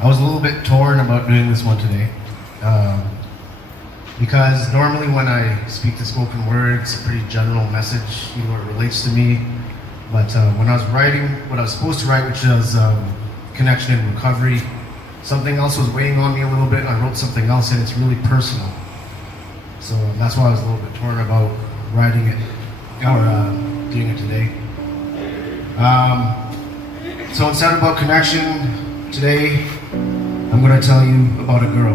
I was a little bit torn about doing this one today because normally when I speak the spoken word, it's a pretty general message, it relates to me. But when I was writing what I was supposed to write, which was connection and recovery, something else was weighing on me a little bit. I wrote something else and it's really personal. So that's why I was a little bit torn about writing it or doing it today. So instead about connection, today I'm going to tell you about a girl.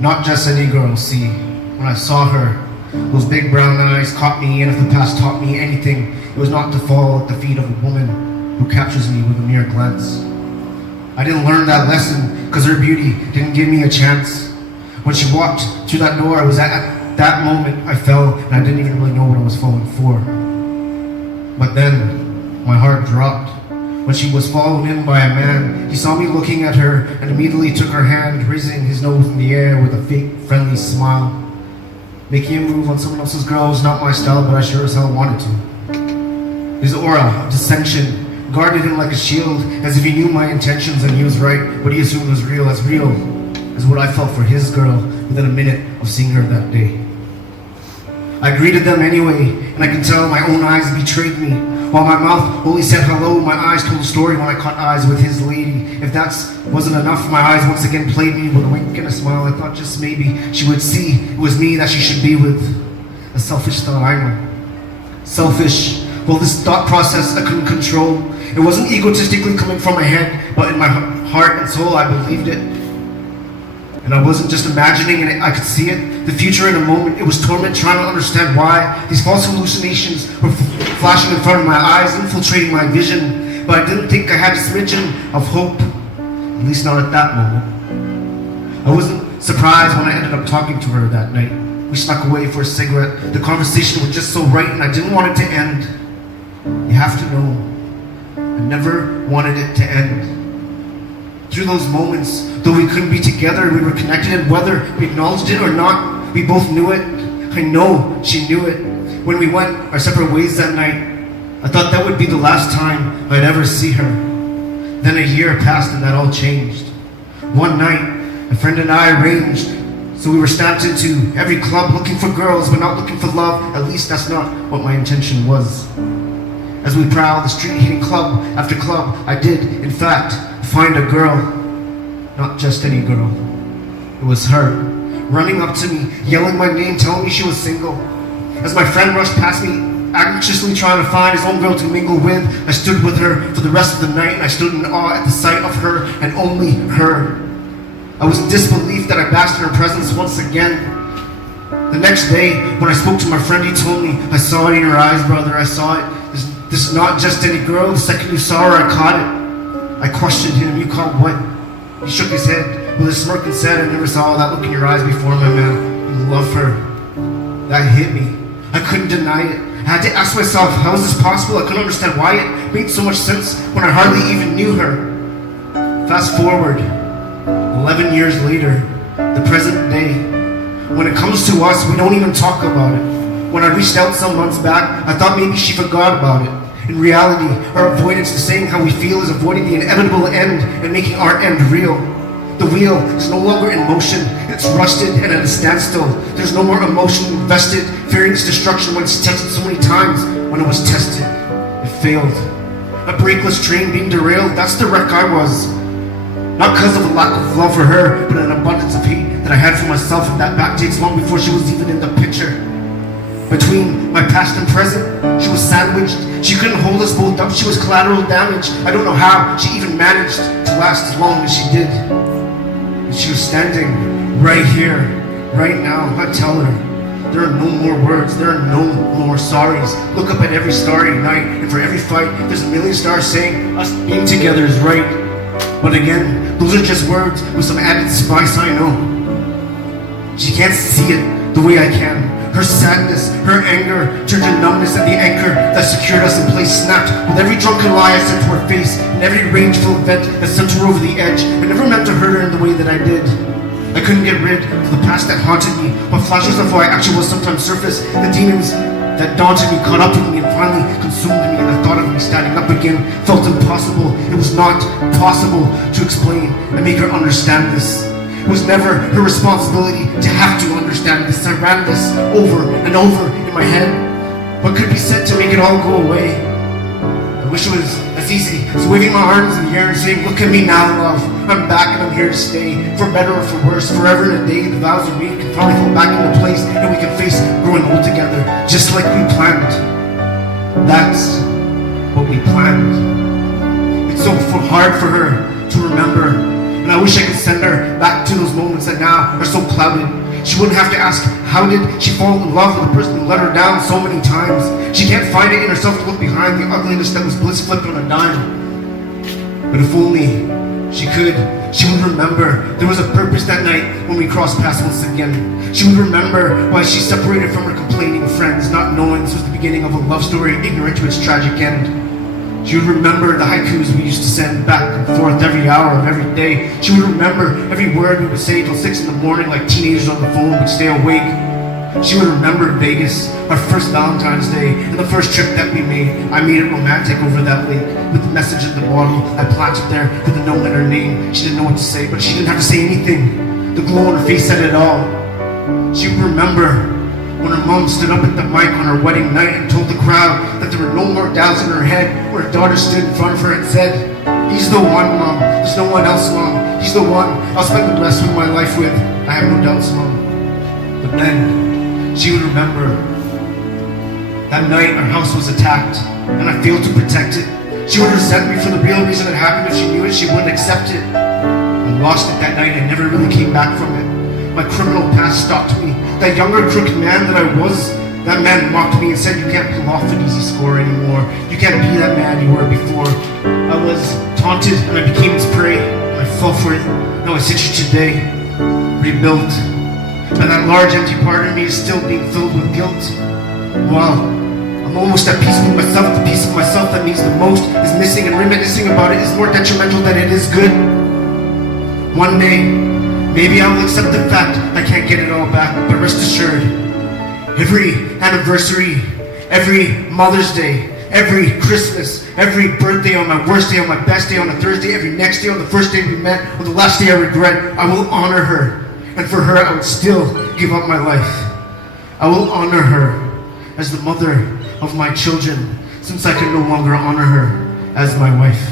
Not just any girl, see. When I saw her, those big brown eyes caught me, and if the past taught me anything, it was not to fall at the feet of a woman who captures me with a mere glance. I didn't learn that lesson because her beauty didn't give me a chance. When she walked through that door, I was at that moment I fell, and I didn't even really know what I was falling for. But then, my heart dropped. When she was followed in by a man, he saw me looking at her and immediately took her hand, raising his nose in the air with a fake, friendly smile. Making a move on someone else's girl was not my style, but I sure as hell wanted to. His aura of dissension guarded him like a shield, as if he knew my intentions and he was right, but he assumed it was real as what I felt for his girl within a minute of seeing her that day. I greeted them anyway, and I can tell my own eyes betrayed me. While my mouth only said hello, my eyes told a story when I caught eyes with his lady. If that wasn't enough, my eyes once again played me with a wink and a smile. I thought just maybe she would see it was me that she should be with. A selfish thought, I know. Selfish. Well, this thought process I couldn't control. It wasn't egotistically coming from my head, but in my heart and soul I believed it. And I wasn't just imagining it, I could see it. The future in a moment, it was torment trying to understand why. These false hallucinations were flashing in front of my eyes, infiltrating my vision. But I didn't think I had a smidgen of hope, at least not at that moment. I wasn't surprised when I ended up talking to her that night. We snuck away for a cigarette. The conversation was just so right and I didn't want it to end. You have to know, I never wanted it to end. Through those moments, though we couldn't be together, we were connected, and whether we acknowledged it or not, we both knew it. I know she knew it. When we went our separate ways that night, I thought that would be the last time I'd ever see her. Then a year passed and that all changed. One night, a friend and I arranged, so we were stamped into every club looking for girls, but not looking for love. At least that's not what my intention was. As we prowled the street hitting club after club, I did, in fact, find a girl. Not just any girl. It was her, running up to me, yelling my name, telling me she was single. As my friend rushed past me, anxiously trying to find his own girl to mingle with, I stood with her for the rest of the night, and I stood in awe at the sight of her, and only her. I was in disbelief that I basked in her presence once again. The next day, when I spoke to my friend, he told me, I saw it in her eyes, brother, I saw it. This is not just any girl. The second you saw her, I caught it. I questioned him. You caught what? He shook his head with a smirk and said, I never saw that look in your eyes before, my man. You love her. That hit me. I couldn't deny it. I had to ask myself, how is this possible? I couldn't understand why it made so much sense when I hardly even knew her. Fast forward, 11 years later, the present day. When it comes to us, we don't even talk about it. When I reached out some months back, I thought maybe she forgot about it. In reality, our avoidance to saying how we feel is avoiding the inevitable end and making our end real. The wheel is no longer in motion, it's rusted and at a standstill. There's no more emotion invested, fearing its destruction when it's tested so many times. When it was tested, it failed. A brakeless train being derailed, that's the wreck I was. Not because of a lack of love for her, but an abundance of hate that I had for myself, and that backdates long before she was even in the picture. Between my past and present, she was sandwiched. She couldn't hold us both up. She was collateral damage. I don't know how she even managed to last as long as she did. And she was standing right here, right now. I tell her, there are no more words. There are no more sorries. Look up at every starry night, and for every fight, there's a million stars saying us being together is right. But again, those are just words with some added spice, I know. She can't see it the way I can. Her sadness, her anger, turned to numbness, and the anchor that secured us in place snapped with every drunken lie I said to her face, and every rageful event that sent her over the edge. I never meant to hurt her in the way that I did. I couldn't get rid of the past that haunted me, but flashes of who I actually was sometimes surfaced. The demons that daunted me caught up with me and finally consumed me, and the thought of me standing up again felt impossible. It was not possible to explain and make her understand this. It was never her responsibility to have to understand this. I ran this over and over in my head. What could be said to make it all go away? I wish it was as easy as waving my arms in the air and saying, look at me now, love. I'm back and I'm here to stay. For better or for worse, forever and a day, the vows we made can finally fall back into place, and we can face growing old together, just like we planned. That's what we planned. It's so hard for her to remember. And I wish I could send her back to those moments that now are so clouded. She wouldn't have to ask, how did she fall in love with the person who let her down so many times? She can't find it in herself to look behind the ugliness that was bliss flipped on a dime. But if only she could, she would remember there was a purpose that night when we crossed paths once again. She would remember why she separated from her complaining friends, not knowing this was the beginning of a love story, ignorant to its tragic end. She would remember the haikus we used to send back and forth every hour of every day. She would remember every word we would say till 6 in the morning like teenagers on the phone would stay awake. She would remember Vegas, our first Valentine's Day, and the first trip that we made. I made it romantic over that lake with the message in the bottle. I planted there with a note in her name. She didn't know what to say, but she didn't have to say anything. The glow on her face said it all. She would remember when her mom stood up at the mic on her wedding night and told the crowd that there were no more doubts in her head, where her daughter stood in front of her and said, he's the one, Mom. There's no one else, Mom. He's the one I'll spend the rest of my life with. I have no doubts, Mom. But then she would remember that night our house was attacked and I failed to protect it. She would resent me for the real reason it happened. If she knew it, she wouldn't accept it. I lost it that night and never really came back from it. My criminal past stopped me. That younger crooked man that I was, that man mocked me and said, you can't pull off an easy score anymore. You can't be that man you were before. I was taunted and I became its prey. And I fell for it. Now I sit here today, rebuilt. And that large empty part of me is still being filled with guilt. Wow, I'm almost at peace with myself. The piece of myself that means the most is missing, and reminiscing about it is more detrimental than it is good. One day, maybe I will accept the fact I can't get it all back, but rest assured, every anniversary, every Mother's Day, every Christmas, every birthday, on my worst day, on my best day, on a Thursday, every next day, on the first day we met, on the last day I regret, I will honor her. And for her, I would still give up my life. I will honor her as the mother of my children, since I can no longer honor her as my wife.